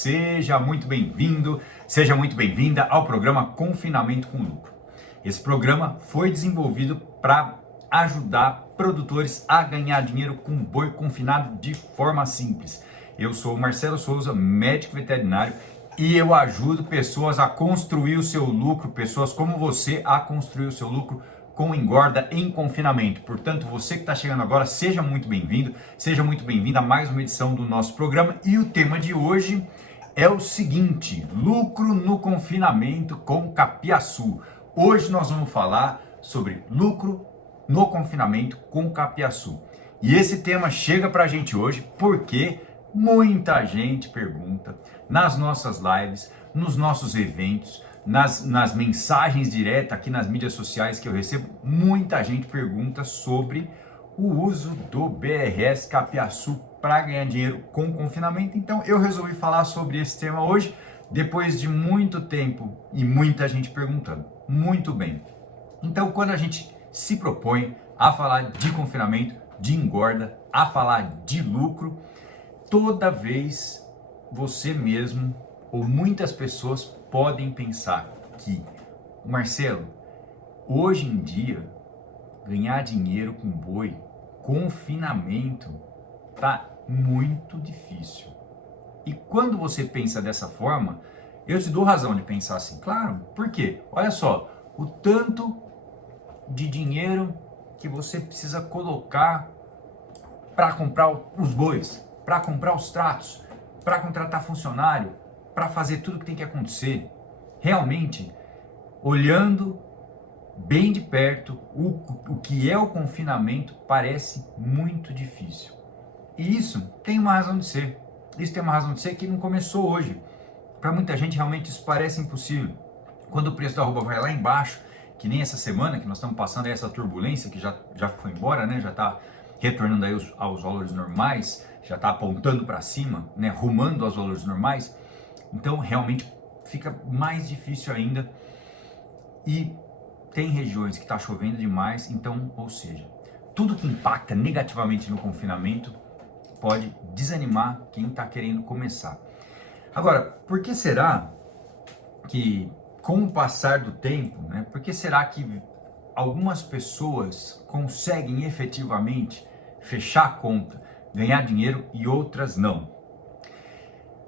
seja muito bem-vindo, seja muito bem-vinda ao programa Confinamento com Lucro. Esse programa foi desenvolvido para ajudar produtores a ganhar dinheiro com boi confinado de forma simples. Eu sou o Marcelo Souza, médico veterinário, e eu ajudo pessoas a construir o seu lucro, pessoas como você a construir o seu lucro com engorda em confinamento. Portanto, você que está chegando agora, seja muito bem-vindo, seja muito bem-vinda a mais uma edição do nosso programa. E o tema de hoje é o seguinte: lucro no confinamento com capiaçu. Hoje nós vamos falar sobre lucro no confinamento com capiaçu. E esse tema chega para a gente hoje porque muita gente pergunta nas nossas lives, nos nossos eventos, nas mensagens diretas aqui nas mídias sociais que eu recebo, muita gente pergunta sobre o uso do BRS Capiaçu para ganhar dinheiro com confinamento. Então eu resolvi falar sobre esse tema hoje, depois de muito tempo e muita gente perguntando. Muito bem. Então quando a gente se propõe a falar de confinamento, de engorda, a falar de lucro, toda vez você mesmo ou muitas pessoas podem pensar que, Marcelo, hoje em dia, ganhar dinheiro com boi, confinamento, tá muito difícil. E quando você pensa dessa forma, eu te dou razão de pensar assim, claro, por quê? Olha só, o tanto de dinheiro que você precisa colocar para comprar os bois, para comprar os tratos, para contratar funcionário, para fazer tudo que tem que acontecer. Realmente, olhando bem de perto o que é o confinamento, parece muito difícil. E isso tem uma razão de ser. Isso tem uma razão de ser que não começou hoje. Para muita gente, realmente, isso parece impossível. Quando o preço da arroba vai lá embaixo, que nem essa semana que nós estamos passando essa turbulência, que já foi embora, né? Já está retornando aí aos valores normais, já está apontando para cima, né? Rumando aos valores normais. Então, realmente, fica mais difícil ainda. E tem regiões que está chovendo demais, então, ou seja, tudo que impacta negativamente no confinamento pode desanimar quem está querendo começar. Agora, por que será que, com o passar do tempo, né, por que será que algumas pessoas conseguem efetivamente fechar a conta, ganhar dinheiro e outras não?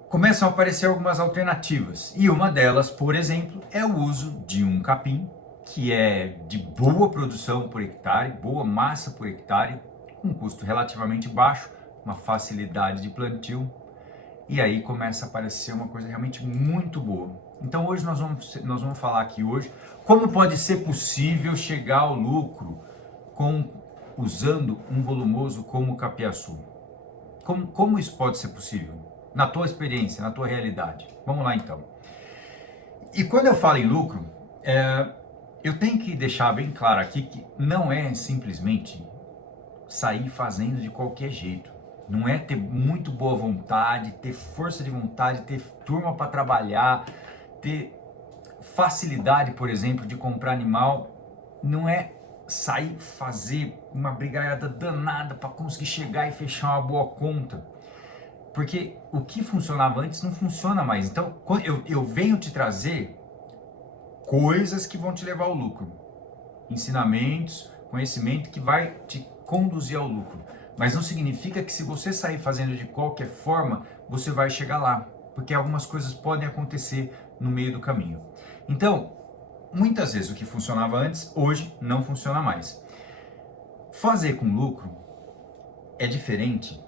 Começam a aparecer algumas alternativas, e uma delas, por exemplo, é o uso de um capim, que é de boa produção por hectare, boa massa por hectare, um custo relativamente baixo, uma facilidade de plantio, e aí começa a aparecer uma coisa realmente muito boa. Então hoje nós vamos falar aqui hoje como pode ser possível chegar ao lucro usando um volumoso como o capiaçu. Como isso pode ser possível? Na tua experiência, na tua realidade. Vamos lá então. E quando eu falo em lucro, eu tenho que deixar bem claro aqui que não é simplesmente sair fazendo de qualquer jeito. Não é ter muito boa vontade, ter força de vontade, ter turma para trabalhar, ter facilidade, por exemplo, de comprar animal. Não é sair fazer uma brigaiada danada para conseguir chegar e fechar uma boa conta. Porque o que funcionava antes não funciona mais. Então, eu venho te trazer coisas que vão te levar ao lucro. Ensinamentos, conhecimento que vai te conduzir ao lucro. Mas não significa que se você sair fazendo de qualquer forma, você vai chegar lá. Porque algumas coisas podem acontecer no meio do caminho. Então, muitas vezes o que funcionava antes, hoje não funciona mais. Fazer com lucro é diferente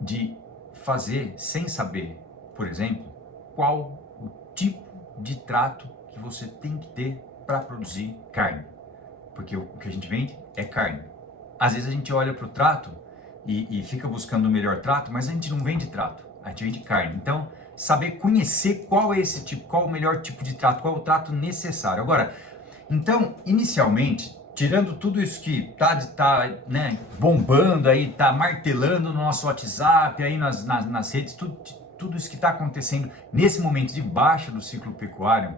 de fazer sem saber, por exemplo, qual o tipo de trato que você tem que ter para produzir carne. Porque o que a gente vende é carne. Às vezes a gente olha para o trato e fica buscando o melhor trato, mas a gente não vende trato, a gente vende carne. Então, saber conhecer qual é esse tipo, qual é o melhor tipo de trato, qual é o trato necessário. Agora, então, inicialmente, tirando tudo isso que tá né, bombando aí, tá martelando no nosso WhatsApp, aí nas redes, tudo isso que está acontecendo nesse momento de baixa do ciclo pecuário,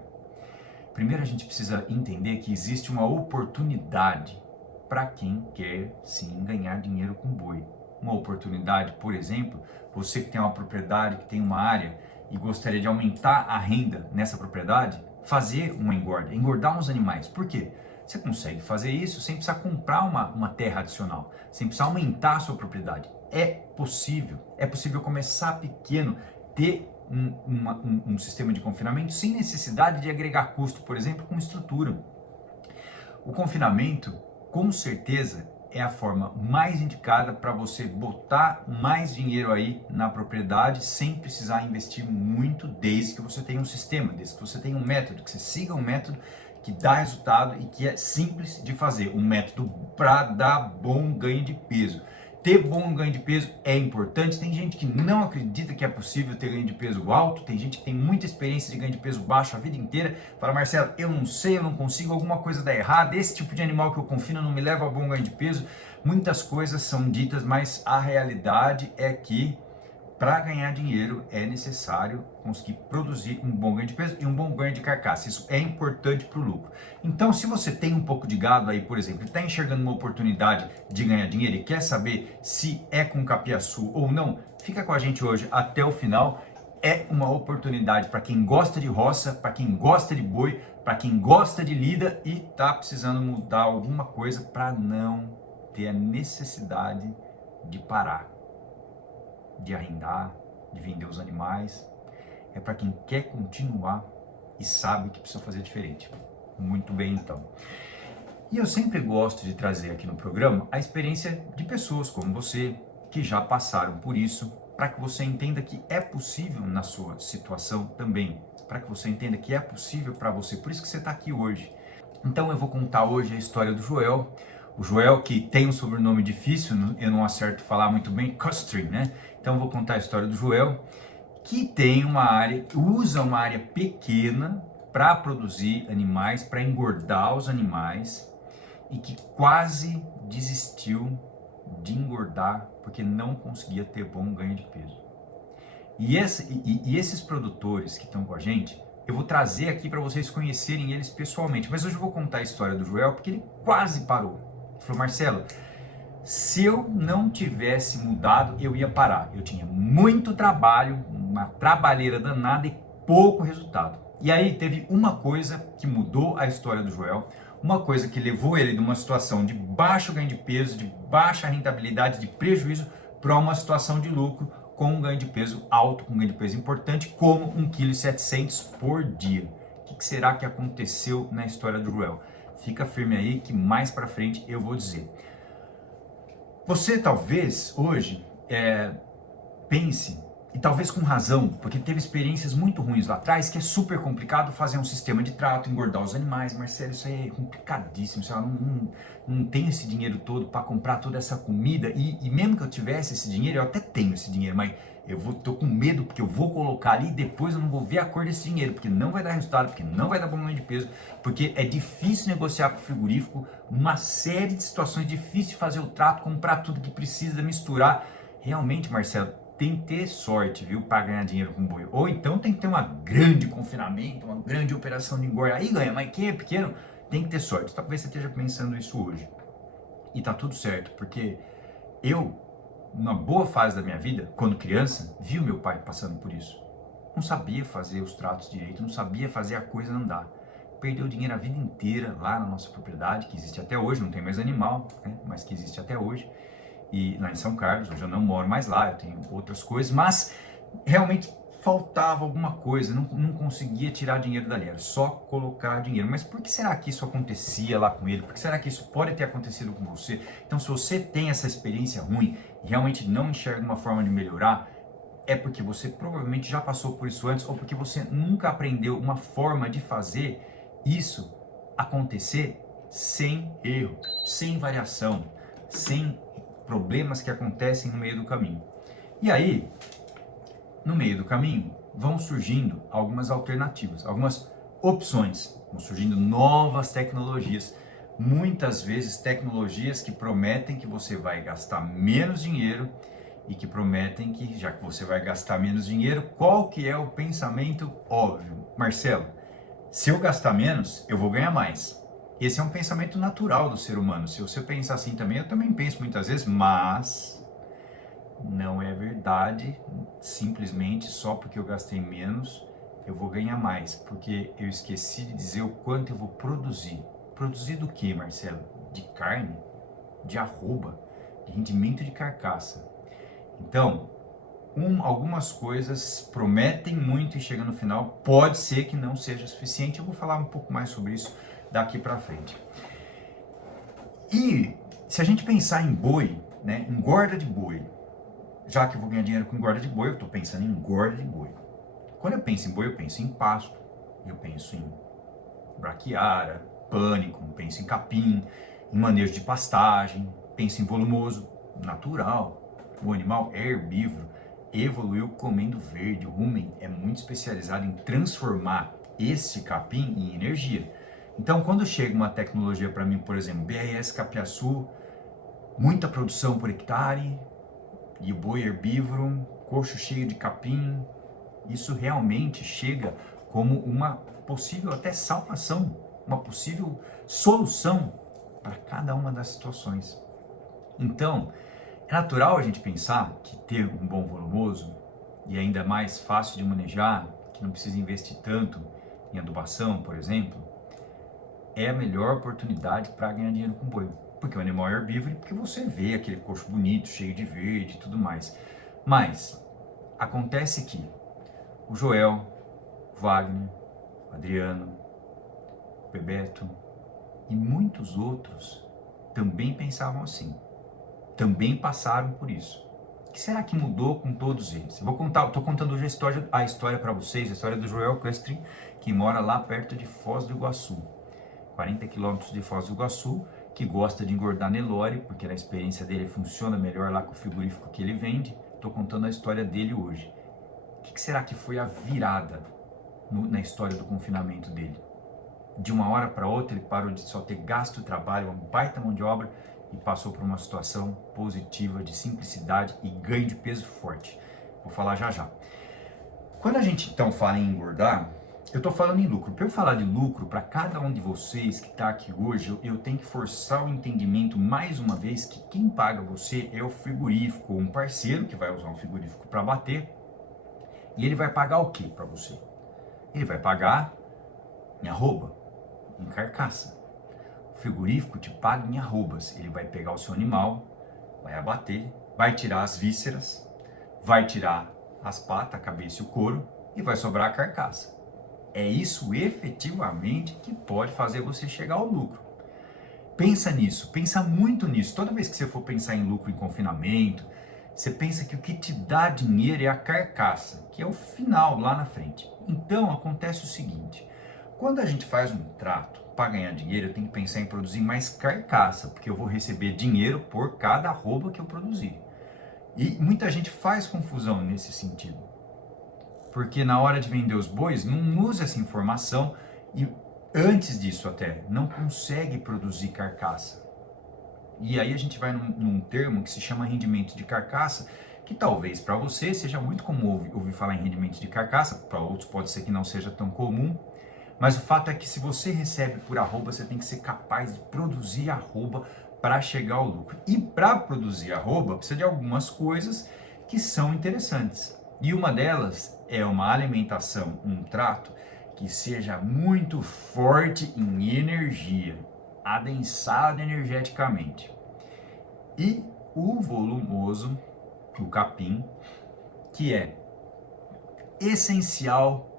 primeiro a gente precisa entender que existe uma oportunidade para quem quer sim ganhar dinheiro com boi. uma oportunidade, por exemplo, você que tem uma propriedade, que tem uma área e gostaria de aumentar a renda nessa propriedade, fazer uma engorda, engordar uns animais. Por quê? Você consegue fazer isso sem precisar comprar uma terra adicional, sem precisar aumentar a sua propriedade. É possível começar pequeno, ter um sistema de confinamento sem necessidade de agregar custo, por exemplo, com estrutura. O confinamento, com certeza, é a forma mais indicada para você botar mais dinheiro aí na propriedade sem precisar investir muito, desde que você tenha um sistema, desde que você tenha um método, que você siga um método que dá resultado e que é simples de fazer, um método para dar bom ganho de peso. Ter bom ganho de peso é importante. Tem gente que não acredita que é possível ter ganho de peso alto, tem gente que tem muita experiência de ganho de peso baixo a vida inteira. Fala, Marcelo, eu não sei, eu não consigo, alguma coisa dá errado, esse tipo de animal que eu confino não me leva a bom ganho de peso. Muitas coisas são ditas, mas a realidade é que para ganhar dinheiro é necessário conseguir produzir um bom ganho de peso e um bom ganho de carcaça. Isso é importante para o lucro. Então, se você tem um pouco de gado aí, por exemplo, e está enxergando uma oportunidade de ganhar dinheiro e quer saber se é com capiaçu ou não, fica com a gente hoje até o final. É uma oportunidade para quem gosta de roça, para quem gosta de boi, para quem gosta de lida e está precisando mudar alguma coisa para não ter a necessidade de parar, de arrendar, de vender os animais. É para quem quer continuar e sabe que precisa fazer diferente. Muito bem, então. E eu sempre gosto de trazer aqui no programa a experiência de pessoas como você, que já passaram por isso, para que você entenda que é possível na sua situação também, para que você entenda que é possível para você, por isso que você está aqui hoje. Então eu vou contar hoje a história do Joel. O Joel, que tem um sobrenome difícil, eu não acerto falar muito bem, Costrin, né? Então eu vou contar a história do Joel, que tem uma área, usa uma área pequena para produzir animais, para engordar os animais, e que quase desistiu de engordar porque não conseguia ter bom ganho de peso. E esses produtores que estão com a gente, eu vou trazer aqui para vocês conhecerem eles pessoalmente. Mas hoje eu vou contar a história do Joel porque ele quase parou. Ele falou, Marcelo, se eu não tivesse mudado, eu ia parar. Eu tinha muito trabalho, uma trabalheira danada e pouco resultado. E aí teve uma coisa que mudou a história do Joel, uma coisa que levou ele de uma situação de baixo ganho de peso, de baixa rentabilidade, de prejuízo, para uma situação de lucro com um ganho de peso alto, com um ganho de peso importante, como 1,7 kg por dia. O que será que aconteceu na história do Joel? Fica firme aí que mais para frente eu vou dizer. Você talvez hoje pense, e talvez com razão, porque teve experiências muito ruins lá atrás, que é super complicado fazer um sistema de trato, engordar os animais. Marcelo, isso aí é complicadíssimo, não tenho esse dinheiro todo para comprar toda essa comida, e mesmo que eu tivesse esse dinheiro, eu até tenho esse dinheiro, mas tô com medo porque eu vou colocar ali e depois eu não vou ver a cor desse dinheiro, porque não vai dar resultado, porque não vai dar bom ganho de peso, porque é difícil negociar com o frigorífico, uma série de situações, difícil de fazer o trato, comprar tudo que precisa, misturar. Realmente, Marcelo, tem que ter sorte, viu, para ganhar dinheiro com boi. Ou então tem que ter uma grande confinamento, uma grande operação de engorda. Aí ganha, mas quem é pequeno tem que ter sorte. Talvez você esteja pensando isso hoje. E tá tudo certo, porque eu, numa boa fase da minha vida, quando criança, vi o meu pai passando por isso. Não sabia fazer os tratos direito, não sabia fazer a coisa andar. Perdeu dinheiro a vida inteira lá na nossa propriedade, que existe até hoje, não tem mais animal, né, mas que existe até hoje. E lá em São Carlos, hoje eu não moro mais lá, eu tenho outras coisas, mas realmente faltava alguma coisa, não conseguia tirar dinheiro dali, era só colocar dinheiro. Mas por que será que isso acontecia lá com ele? Por que será que isso pode ter acontecido com você? Então, se você tem essa experiência ruim e realmente não enxerga uma forma de melhorar, é porque você provavelmente já passou por isso antes, ou porque você nunca aprendeu uma forma de fazer isso acontecer sem erro, sem variação, sem problemas que acontecem no meio do caminho. E aí, no meio do caminho, vão surgindo algumas alternativas, algumas opções, vão surgindo novas tecnologias, muitas vezes tecnologias que prometem que você vai gastar menos dinheiro e que prometem que, já que você vai gastar menos dinheiro, qual que é o pensamento óbvio? Marcelo, se eu gastar menos, eu vou ganhar mais. Esse é um pensamento natural do ser humano. Se você pensar assim também, eu também penso muitas vezes, mas Não é verdade, simplesmente só porque eu gastei menos, eu vou ganhar mais, porque eu esqueci de dizer o quanto eu vou produzir. Produzir do que, Marcelo? De carne, de arroba, de rendimento de carcaça. Então, algumas coisas prometem muito e chega no final, pode ser que não seja suficiente. Eu vou falar um pouco mais sobre isso daqui para frente. E se a gente pensar em boi, né, engorda de boi, já que eu vou ganhar dinheiro com engorda de boi, eu estou pensando em engorda de boi. Quando eu penso em boi, eu penso em pasto, eu penso em braquiária, pânico, penso em capim, em manejo de pastagem, penso em volumoso, natural. O animal é herbívoro, evoluiu comendo verde. O rumen é muito especializado em transformar esse capim em energia. Então, quando chega uma tecnologia para mim, por exemplo, BRS Capiaçu, muita produção por hectare, e o boi herbívoro, coxo cheio de capim, isso realmente chega como uma possível até salvação, uma possível solução para cada uma das situações. Então, é natural a gente pensar que ter um bom volumoso e ainda mais fácil de manejar, que não precisa investir tanto em adubação, por exemplo, é a melhor oportunidade para ganhar dinheiro com boi. Porque o animal é herbívoro e porque você vê aquele coxo bonito, cheio de verde e tudo mais. Mas acontece que o Joel, o Wagner, o Adriano, o Bebeto e muitos outros também pensavam assim. Também passaram por isso. O que será que mudou com todos eles? Estou contando hoje a história para vocês, a história do Joel Castri, que mora lá perto de Foz do Iguaçu, 40 quilômetros de Foz do Iguaçu, que gosta de engordar Nelore, porque na experiência dele funciona melhor lá com o frigorífico que ele vende. Estou contando a história dele hoje. O que será que foi a virada na história do confinamento dele? De uma hora para outra ele parou de só ter gasto, trabalho, uma baita mão de obra e passou por uma situação positiva de simplicidade e ganho de peso forte. Vou falar já já. Quando a gente então fala em engordar, eu estou falando em lucro. Para eu falar de lucro, para cada um de vocês que está aqui hoje, eu tenho que forçar o entendimento mais uma vez que quem paga você é o frigorífico, ou um parceiro que vai usar um frigorífico para bater. E ele vai pagar o que para você? Ele vai pagar em arroba, em carcaça. O frigorífico te paga em arrobas. Ele vai pegar o seu animal, vai abater, vai tirar as vísceras, vai tirar as patas, a cabeça e o couro e vai sobrar a carcaça. É isso efetivamente que pode fazer você chegar ao lucro. Pensa nisso, pensa muito nisso. Toda vez que você for pensar em lucro em confinamento, você pensa que o que te dá dinheiro é a carcaça, que é o final lá na frente. Então acontece o seguinte, quando a gente faz um trato para ganhar dinheiro, eu tenho que pensar em produzir mais carcaça, porque eu vou receber dinheiro por cada arroba que eu produzir. E muita gente faz confusão nesse sentido, porque na hora de vender os bois não usa essa informação e antes disso até não consegue produzir carcaça. E aí a gente vai num termo que se chama rendimento de carcaça, que talvez para você seja muito comum ouvir falar em rendimento de carcaça, para outros pode ser que não seja tão comum, mas o fato é que se você recebe por arroba, você tem que ser capaz de produzir arroba para chegar ao lucro. E para produzir arroba, precisa de algumas coisas que são interessantes. E uma delas é uma alimentação, um trato que seja muito forte em energia, adensado energeticamente. E o volumoso, o capim, que é essencial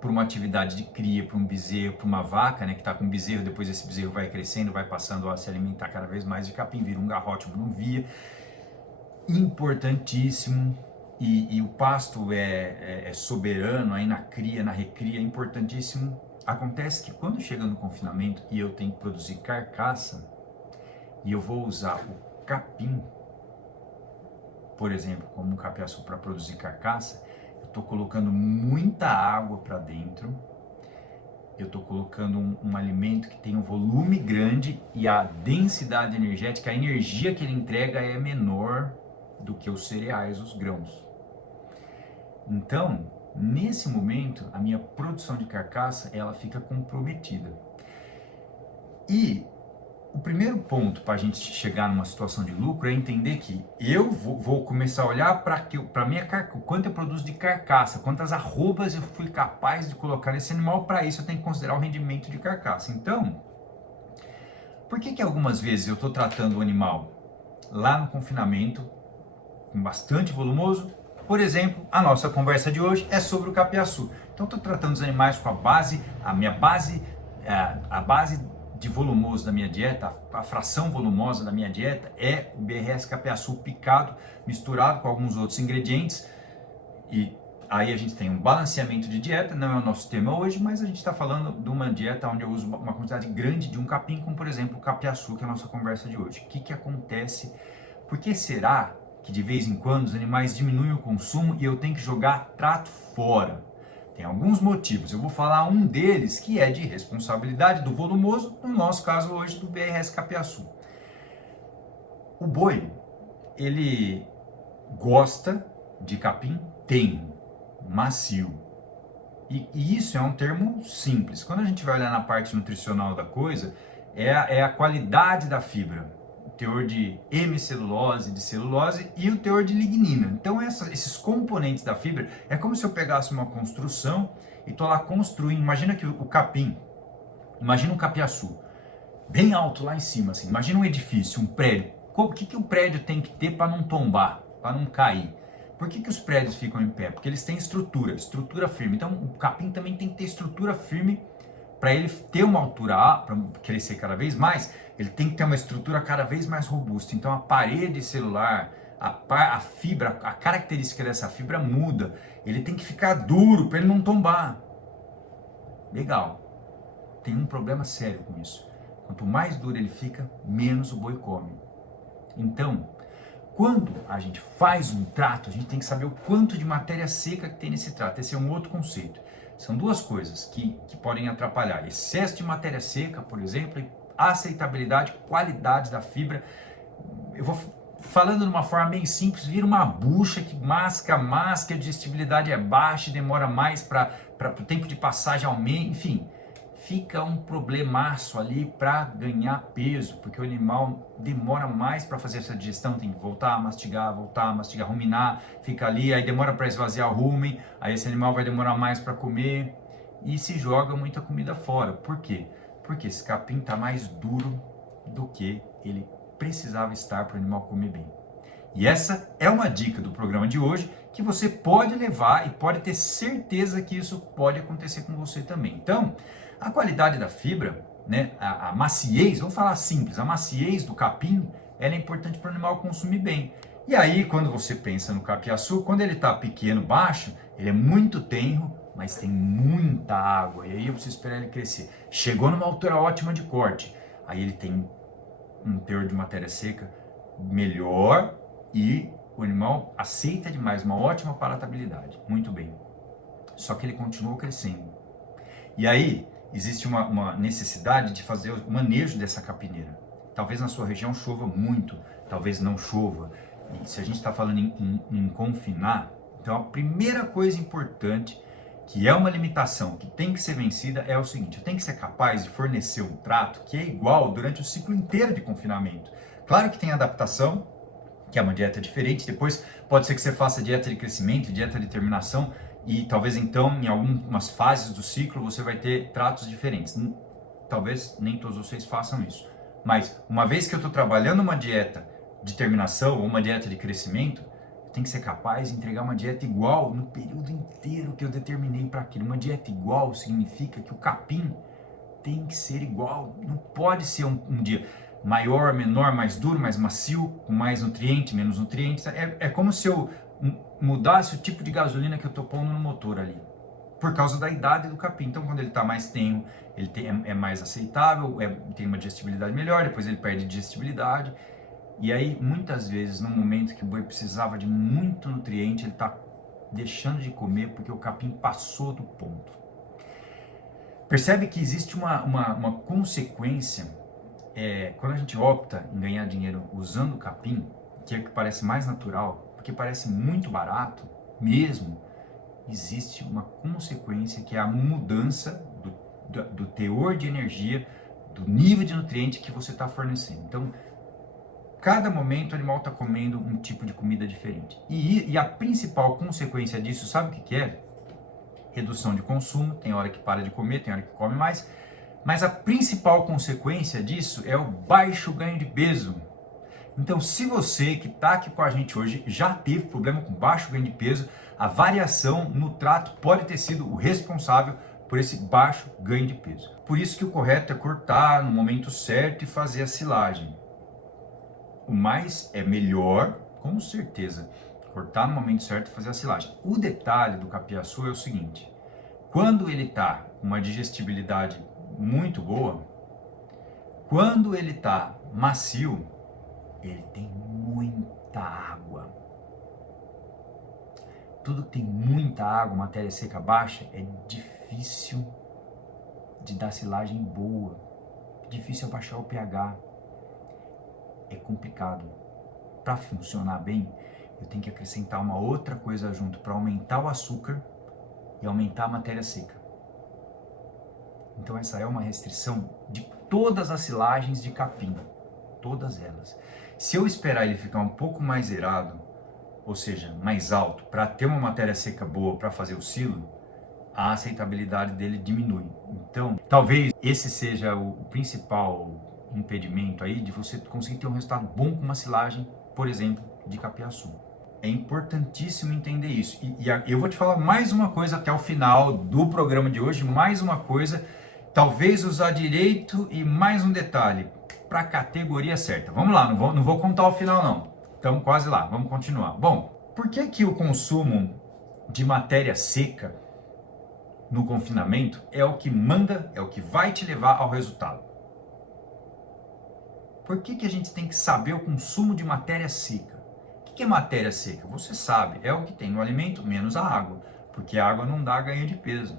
para uma atividade de cria, para um bezerro, para uma vaca, né, que está com bezerro, depois esse bezerro vai crescendo, vai passando a se alimentar cada vez mais de capim, vira um garrote, uma via. Importantíssimo. E o pasto é soberano aí na cria, na recria, é importantíssimo. Acontece que quando chega no confinamento e eu tenho que produzir carcaça, e eu vou usar o capim, por exemplo, como um capiaçu para produzir carcaça, eu estou colocando muita água para dentro, eu estou colocando um alimento que tem um volume grande e a densidade energética, a energia que ele entrega é menor do que os cereais, os grãos. Então, nesse momento, a minha produção de carcaça, ela fica comprometida. E o primeiro ponto para a gente chegar numa situação de lucro é entender que eu vou começar a olhar para minha quanto eu produzo de carcaça, quantas arrobas eu fui capaz de colocar nesse animal. Para isso eu tenho que considerar o rendimento de carcaça. Então, por que algumas vezes eu estou tratando o animal lá no confinamento com bastante volumoso? Por exemplo, a nossa conversa de hoje é sobre o capiaçu. Então estou tratando os animais com a base de volumoso da minha dieta, a fração volumosa da minha dieta é o BRS capiaçu picado, misturado com alguns outros ingredientes, e aí a gente tem um balanceamento de dieta. Não é o nosso tema hoje, mas a gente está falando de uma dieta onde eu uso uma quantidade grande de um capim, como por exemplo o capiaçu, que é a nossa conversa de hoje. O que acontece? Por que será que de vez em quando os animais diminuem o consumo e eu tenho que jogar trato fora? Tem alguns motivos, eu vou falar um deles que é de responsabilidade do volumoso, no nosso caso hoje do BRS capiaçu. O boi, ele gosta de capim tenro, macio, e isso é um termo simples. Quando a gente vai olhar na parte nutricional da coisa, é a qualidade da fibra, o teor de hemicelulose, de celulose e o teor de lignina. Então esses componentes da fibra, é como se eu pegasse uma construção e estou lá construindo. Imagina que o capim, imagina um capiaçu, bem alto lá em cima, assim. Imagina um edifício, um prédio. O que o prédio tem que ter para não tombar, para não cair? Por que os prédios ficam em pé? Porque eles têm estrutura firme. Então o capim também tem que ter estrutura firme para ele ter uma altura, para crescer cada vez mais, ele tem que ter uma estrutura cada vez mais robusta. Então a parede celular, a fibra, a característica dessa fibra muda. Ele tem que ficar duro para ele não tombar. Legal. Tem um problema sério com isso. Quanto mais duro ele fica, menos o boi come. Então, quando a gente faz um trato, a gente tem que saber o quanto de matéria seca que tem nesse trato. Esse é um outro conceito. São duas coisas que podem atrapalhar: excesso de matéria seca, por exemplo, e aceitabilidade, qualidade da fibra. Eu vou falando de uma forma bem simples, vira uma bucha que masca, a digestibilidade é baixa, demora mais para o tempo de passagem aumenta, enfim, fica um problemaço ali para ganhar peso, porque o animal demora mais para fazer essa digestão, tem que voltar a mastigar, ruminar, fica ali, aí demora para esvaziar o rumen, aí esse animal vai demorar mais para comer e se joga muita comida fora. Por quê? Porque esse capim está mais duro do que ele precisava estar para o animal comer bem. E essa é uma dica do programa de hoje que você pode levar e pode ter certeza que isso pode acontecer com você também. Então, a qualidade da fibra, né, a maciez, vamos falar simples, a maciez do capim, ela é importante para o animal consumir bem. E aí, quando você pensa no capiaçu, quando ele está pequeno, baixo, ele é muito tenro, mas tem muita água. E aí eu preciso esperar ele crescer. Chegou numa altura ótima de corte, aí ele tem um teor de matéria seca melhor e o animal aceita demais, uma ótima palatabilidade. Muito bem. Só que ele continuou crescendo. E aí, existe uma necessidade de fazer o manejo dessa capineira. Talvez na sua região chova muito, talvez não chova. E se a gente está falando em confinar, então a primeira coisa importante, que é uma limitação que tem que ser vencida, é o seguinte: eu tenho que ser capaz de fornecer um trato que é igual durante o ciclo inteiro de confinamento. Claro que tem adaptação, que é uma dieta diferente, depois pode ser que você faça dieta de crescimento, dieta de terminação, e talvez então em algumas fases do ciclo você vai ter tratos diferentes. Talvez nem todos vocês façam isso, mas uma vez que eu estou trabalhando uma dieta de terminação ou uma dieta de crescimento, eu tenho que ser capaz de entregar uma dieta igual no período inteiro que eu determinei para aquilo. Uma dieta igual significa que o capim tem que ser igual, não pode ser um dia maior, menor, mais duro, mais macio, com mais nutrientes, menos nutrientes. É como se eu mudasse o tipo de gasolina que eu estou pondo no motor ali, por causa da idade do capim. Então, quando ele está mais tenro, é mais aceitável, tem uma digestibilidade melhor, depois ele perde digestibilidade. E aí, muitas vezes, no momento que o boi precisava de muito nutriente, ele está deixando de comer porque o capim passou do ponto. Percebe que existe uma consequência quando a gente opta em ganhar dinheiro usando o capim, que é o que parece mais natural, porque parece muito barato mesmo, existe uma consequência que é a mudança do teor de energia do nível de nutriente que você está fornecendo. Então, cada momento o animal está comendo um tipo de comida diferente. E a principal consequência disso, sabe o que é? Redução de consumo, tem hora que para de comer, tem hora que come mais, mas a principal consequência disso é o baixo ganho de peso. Então, se você que está aqui com a gente hoje já teve problema com baixo ganho de peso, a variação no trato pode ter sido o responsável por esse baixo ganho de peso. Por isso que o correto é cortar no momento certo e fazer a silagem. O mais é melhor, com certeza, cortar no momento certo e fazer a silagem. O detalhe do capiaçu é o seguinte: quando ele está com uma digestibilidade muito boa, quando ele está macio, ele tem muita água. Tudo que tem muita água, matéria seca baixa, é difícil de dar silagem boa, difícil abaixar o pH. É complicado. Para funcionar bem, eu tenho que acrescentar uma outra coisa junto para aumentar o açúcar e aumentar a matéria seca. Então essa é uma restrição de todas as silagens de capim, todas elas. Se eu esperar ele ficar um pouco mais zerado, ou seja, mais alto, para ter uma matéria seca boa para fazer o silo, a aceitabilidade dele diminui. Então, talvez esse seja o principal impedimento aí de você conseguir ter um resultado bom com uma silagem, por exemplo, de capiaçu. É importantíssimo entender isso. E eu vou te falar mais uma coisa até o final do programa de hoje, mais uma coisa, talvez usar direito e mais um detalhe para a categoria certa. Vamos lá, não vou contar o final não. Estamos quase lá, vamos continuar. Bom, por que o consumo de matéria seca no confinamento é o que manda, é o que vai te levar ao resultado? Por que a gente tem que saber o consumo de matéria seca? O que é matéria seca? Você sabe, é o que tem no alimento menos a água, porque a água não dá ganho de peso.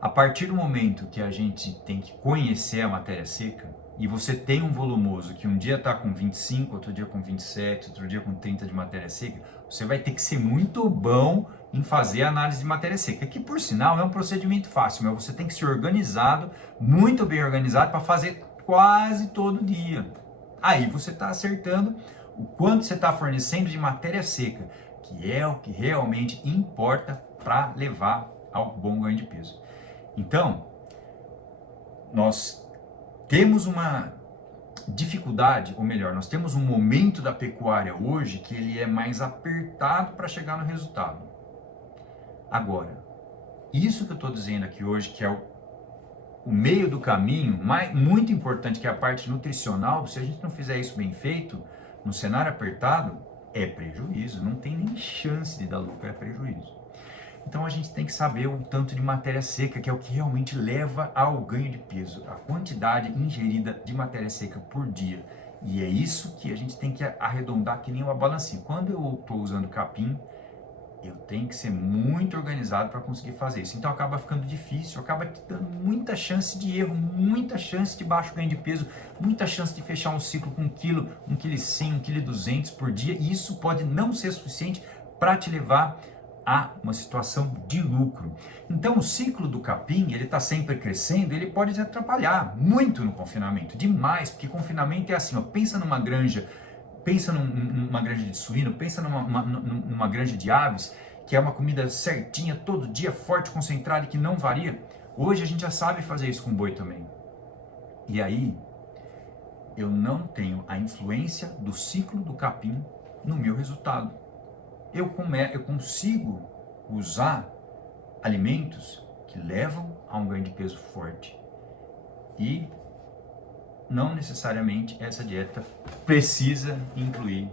A partir do momento que a gente tem que conhecer a matéria seca, e você tem um volumoso que um dia está com 25, outro dia com 27, outro dia com 30 de matéria seca, você vai ter que ser muito bom em fazer a análise de matéria seca, que por sinal é um procedimento fácil, mas você tem que ser organizado, muito bem organizado, para fazer quase todo dia. Aí você está acertando o quanto você está fornecendo de matéria seca, que é o que realmente importa para levar ao bom ganho de peso. Então, nós temos uma dificuldade, ou melhor, nós temos um momento da pecuária hoje que ele é mais apertado para chegar no resultado. Agora, isso que eu estou dizendo aqui hoje, que é o meio do caminho, muito importante, que é a parte nutricional, se a gente não fizer isso bem feito, no cenário apertado, é prejuízo, não tem nem chance de dar lucro, é prejuízo. Então a gente tem que saber o tanto de matéria seca, que é o que realmente leva ao ganho de peso, a quantidade ingerida de matéria seca por dia. E é isso que a gente tem que arredondar que nem uma balancinha. Quando eu estou usando capim, eu tenho que ser muito organizado para conseguir fazer isso. Então acaba ficando difícil, acaba te dando muita chance de erro, muita chance de baixo ganho de peso, muita chance de fechar um ciclo com 1 kg, 1,1 kg, 1,2 kg por dia, e isso pode não ser suficiente para te levar a uma situação de lucro. Então o ciclo do capim, ele está sempre crescendo, ele pode te atrapalhar muito no confinamento, demais, porque confinamento é assim, ó, pensa numa granja de suíno, pensa numa granja de aves, que é uma comida certinha, todo dia, forte, concentrada e que não varia. Hoje a gente já sabe fazer isso com boi também. E aí, eu não tenho a influência do ciclo do capim no meu resultado. Eu consigo usar alimentos que levam a um ganho de peso forte. E não necessariamente essa dieta precisa incluir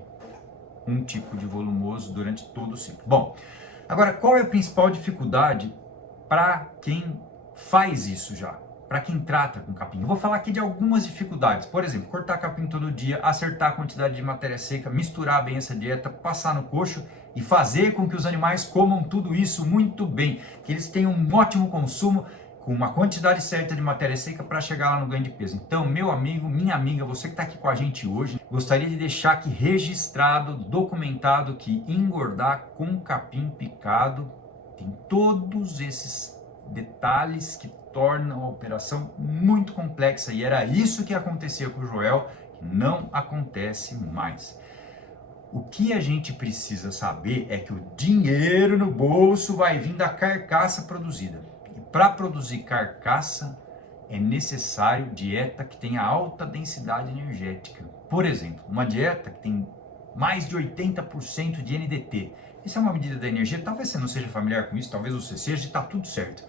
um tipo de volumoso durante todo o ciclo. Bom, agora qual é a principal dificuldade para quem faz isso já? Para quem trata com capim? Eu vou falar aqui de algumas dificuldades. Por exemplo, cortar capim todo dia, acertar a quantidade de matéria seca, misturar bem essa dieta, passar no coxo e fazer com que os animais comam tudo isso muito bem, que eles tenham um ótimo consumo, com uma quantidade certa de matéria seca para chegar lá no ganho de peso. Então, meu amigo, minha amiga, você que está aqui com a gente hoje, gostaria de deixar aqui registrado, documentado que engordar com capim picado tem todos esses detalhes que torna a operação muito complexa. E era isso que acontecia com o Joel, que não acontece mais. O que a gente precisa saber é que o dinheiro no bolso vai vir da carcaça produzida. E para produzir carcaça é necessário dieta que tenha alta densidade energética. Por exemplo, uma dieta que tem mais de 80% de NDT. Isso é uma medida da energia, talvez você não seja familiar com isso, talvez você seja, e está tudo certo.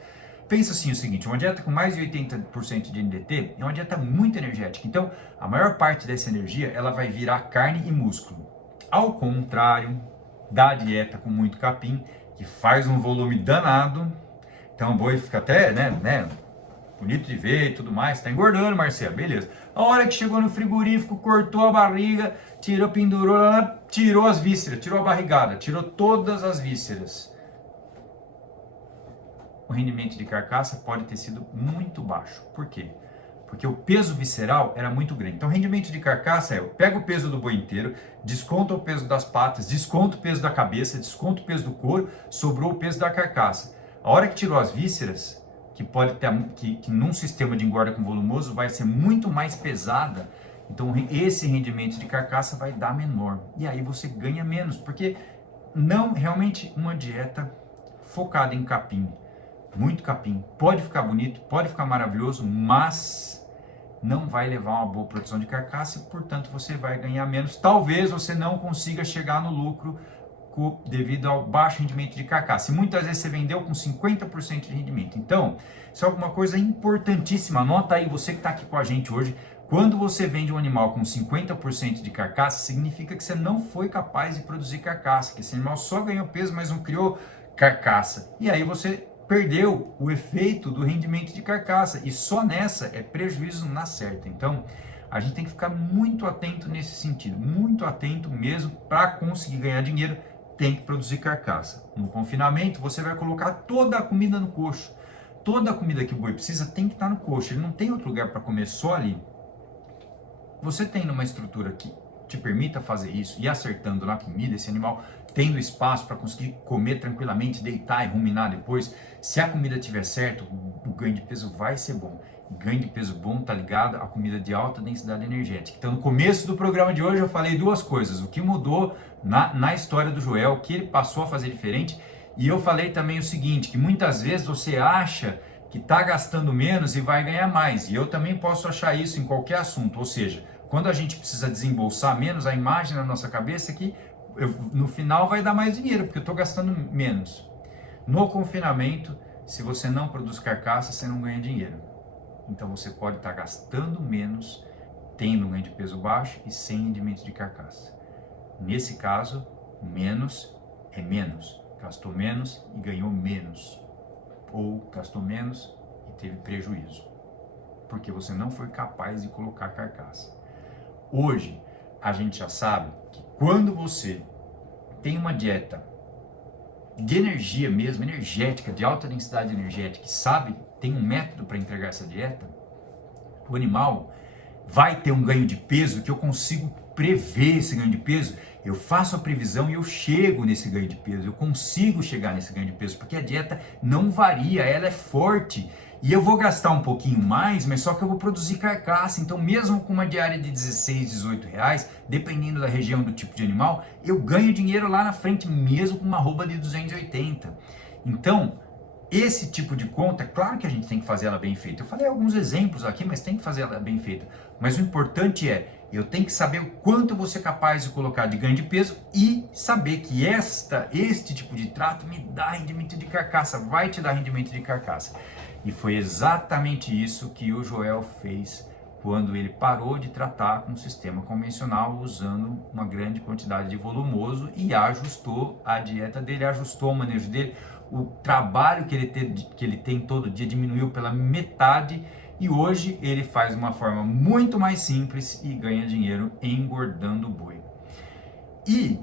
Pensa assim o seguinte, uma dieta com mais de 80% de NDT é uma dieta muito energética. Então, a maior parte dessa energia ela vai virar carne e músculo. Ao contrário da dieta com muito capim, que faz um volume danado, então o boi fica até, né, bonito de ver e tudo mais, tá engordando, Marcelo, beleza. A hora que chegou no frigorífico, cortou a barriga, tirou, pendurou, tirou as vísceras, tirou a barrigada, tirou todas as vísceras. O rendimento de carcaça pode ter sido muito baixo. Por quê? Porque o peso visceral era muito grande. Então, o rendimento de carcaça é: eu pego o peso do boi inteiro, desconto o peso das patas, desconto o peso da cabeça, desconto o peso do couro, sobrou o peso da carcaça. A hora que tirou as vísceras, que pode ter, que num sistema de engorda com volumoso vai ser muito mais pesada, então esse rendimento de carcaça vai dar menor. E aí você ganha menos, porque não realmente uma dieta focada em capim, muito capim, pode ficar bonito, pode ficar maravilhoso, mas não vai levar uma boa produção de carcaça, portanto você vai ganhar menos. Talvez você não consiga chegar no lucro devido ao baixo rendimento de carcaça. E muitas vezes você vendeu com 50% de rendimento. Então, isso é alguma coisa importantíssima. Anota aí, você que está aqui com a gente hoje. Quando você vende um animal com 50% de carcaça, significa que você não foi capaz de produzir carcaça, que esse animal só ganhou peso, mas não criou carcaça. E aí você perdeu o efeito do rendimento de carcaça. E só nessa é prejuízo na certa. Então, a gente tem que ficar muito atento nesse sentido. Muito atento mesmo para conseguir ganhar dinheiro. Tem que produzir carcaça. No confinamento, você vai colocar toda a comida no coxo. Toda a comida que o boi precisa tem que estar no coxo. Ele não tem outro lugar para comer só ali. Você tem uma estrutura que te permita fazer isso e acertando na comida, esse animal tendo espaço para conseguir comer tranquilamente, deitar e ruminar depois. Se a comida estiver certo, o ganho de peso vai ser bom. E ganho de peso bom está ligado à comida de alta densidade energética. Então, no começo do programa de hoje, eu falei duas coisas. O que mudou na história do Joel, o que ele passou a fazer diferente. E eu falei também o seguinte, que muitas vezes você acha que está gastando menos e vai ganhar mais. E eu também posso achar isso em qualquer assunto. Ou seja, quando a gente precisa desembolsar menos, a imagem na nossa cabeça é que no final vai dar mais dinheiro, porque eu estou gastando menos. No confinamento, se você não produz carcaça, você não ganha dinheiro. Então você pode estar gastando menos, tendo um ganho de peso baixo e sem rendimento de carcaça. Nesse caso, menos é menos. Gastou menos e ganhou menos. Ou gastou menos e teve prejuízo. Porque você não foi capaz de colocar carcaça. Hoje, a gente já sabe que quando você tem uma dieta de energia mesmo, energética, de alta densidade energética, e sabe, tem um método para entregar essa dieta, o animal vai ter um ganho de peso que eu consigo prever esse ganho de peso, eu faço a previsão e eu chego nesse ganho de peso, eu consigo chegar nesse ganho de peso, porque a dieta não varia, ela é forte, e eu vou gastar um pouquinho mais, mas só que eu vou produzir carcaça, então mesmo com uma diária de 16, 18 reais, dependendo da região, do tipo de animal, eu ganho dinheiro lá na frente, mesmo com uma arroba de 280. Então, esse tipo de conta, é claro que a gente tem que fazer ela bem feita. Eu falei alguns exemplos aqui, mas tem que fazer ela bem feita. Mas o importante é, eu tenho que saber o quanto você é capaz de colocar de ganho de peso e saber que este tipo de trato me dá rendimento de carcaça, vai te dar rendimento de carcaça. E foi exatamente isso que o Joel fez quando ele parou de tratar com o sistema convencional, usando uma grande quantidade de volumoso e ajustou a dieta dele, ajustou o manejo dele. O trabalho que ele tem todo dia diminuiu pela metade e hoje ele faz de uma forma muito mais simples e ganha dinheiro engordando o boi. E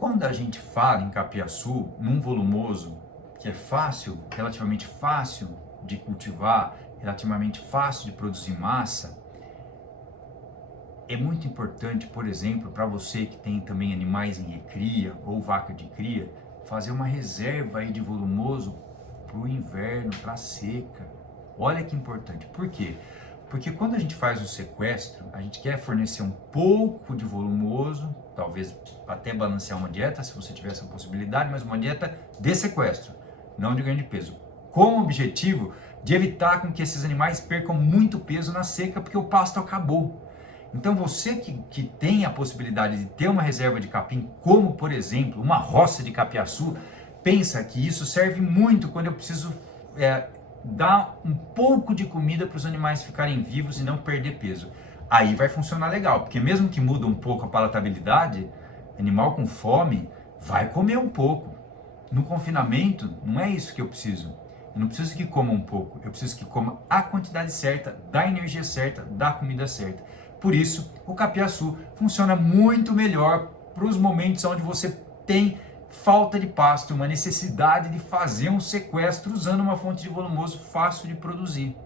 quando a gente fala em capiaçu, num volumoso, que é fácil, relativamente fácil de cultivar, relativamente fácil de produzir massa, é muito importante, por exemplo, para você que tem também animais em recria ou vaca de cria, fazer uma reserva aí de volumoso para o inverno, para a seca. Olha que importante. Por quê? Porque quando a gente faz o sequestro, a gente quer fornecer um pouco de volumoso, talvez até balancear uma dieta, se você tiver essa possibilidade, mas uma dieta de sequestro, não de ganho de peso, com o objetivo de evitar com que esses animais percam muito peso na seca, porque o pasto acabou. Então você que tem a possibilidade de ter uma reserva de capim, como por exemplo uma roça de capiaçu, pensa que isso serve muito quando eu preciso dar um pouco de comida para os animais ficarem vivos e não perder peso. Aí vai funcionar legal, porque mesmo que muda um pouco a palatabilidade, animal com fome vai comer um pouco. No confinamento, não é isso que eu preciso. Eu não preciso que coma um pouco, eu preciso que coma a quantidade certa, da energia certa, da comida certa. Por isso, o capiaçu funciona muito melhor para os momentos onde você tem falta de pasto, uma necessidade de fazer um sequestro usando uma fonte de volumoso fácil de produzir.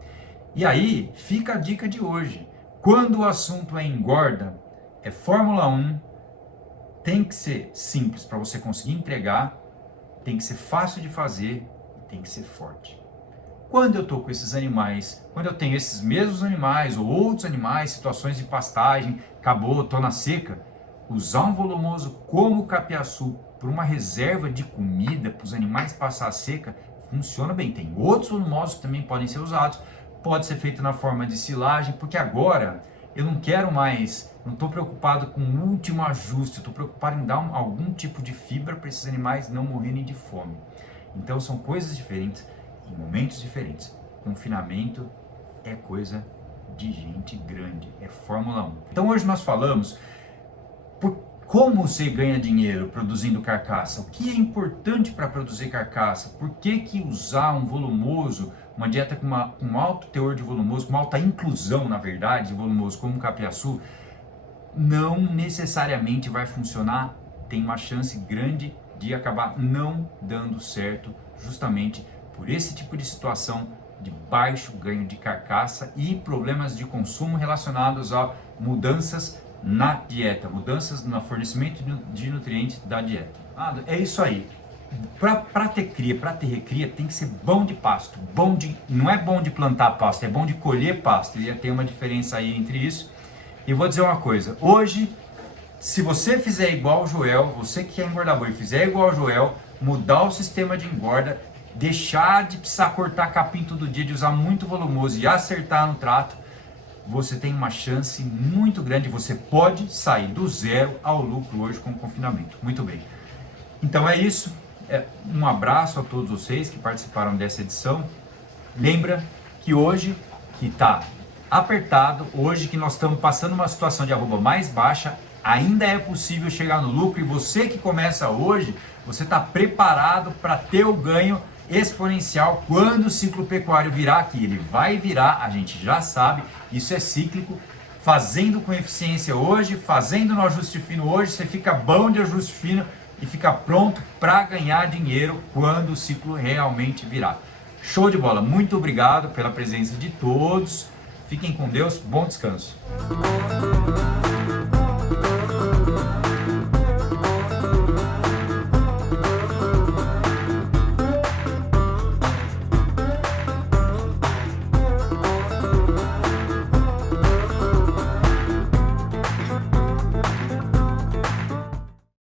E aí, fica a dica de hoje. Quando o assunto é engorda, é Fórmula 1, tem que ser simples para você conseguir entregar, tem que ser fácil de fazer e tem que ser forte. Quando eu estou com esses animais, quando eu tenho esses mesmos animais ou outros animais, situações de pastagem, acabou, estou na seca, usar um volumoso como o capiaçu para uma reserva de comida para os animais passar a seca, funciona bem. Tem outros volumosos que também podem ser usados, pode ser feito na forma de silagem, porque agora eu não quero mais, não estou preocupado com o último ajuste, estou preocupado em dar algum tipo de fibra para esses animais não morrerem de fome. Então são coisas diferentes, em momentos diferentes. Confinamento é coisa de gente grande, é Fórmula 1. Então hoje nós falamos como você ganha dinheiro produzindo carcaça, o que é importante para produzir carcaça, por que usar um volumoso, uma dieta com um alto teor de volumoso, com uma alta inclusão, na verdade, de volumoso, como o capiaçu, não necessariamente vai funcionar, tem uma chance grande de acabar não dando certo, justamente por esse tipo de situação de baixo ganho de carcaça e problemas de consumo relacionados a mudanças na dieta, mudanças no fornecimento de nutrientes da dieta. É isso aí. Para ter cria, para ter recria, tem que ser bom de pasto. Não é bom de plantar pasto, é bom de colher pasto. E tem uma diferença aí entre isso. E vou dizer uma coisa. Hoje, se você fizer igual o Joel, você que quer engordar boi, fizer igual o Joel, mudar o sistema de engorda, deixar de precisar cortar capim todo dia, de usar muito volumoso e acertar no trato, você tem uma chance muito grande, você pode sair do zero ao lucro hoje com o confinamento. Muito bem. Então é isso. Um abraço a todos vocês que participaram dessa edição. Lembra que hoje que está apertado, hoje que nós estamos passando uma situação de arroba mais baixa, ainda é possível chegar no lucro e você que começa hoje, você está preparado para ter o ganho exponencial quando o ciclo pecuário virar aqui. Ele vai virar, a gente já sabe, isso é cíclico. Fazendo com eficiência hoje, fazendo no ajuste fino hoje, você fica bom de ajuste fino e fica pronto para ganhar dinheiro quando o ciclo realmente virar. Show de bola, muito obrigado pela presença de todos, fiquem com Deus, bom descanso.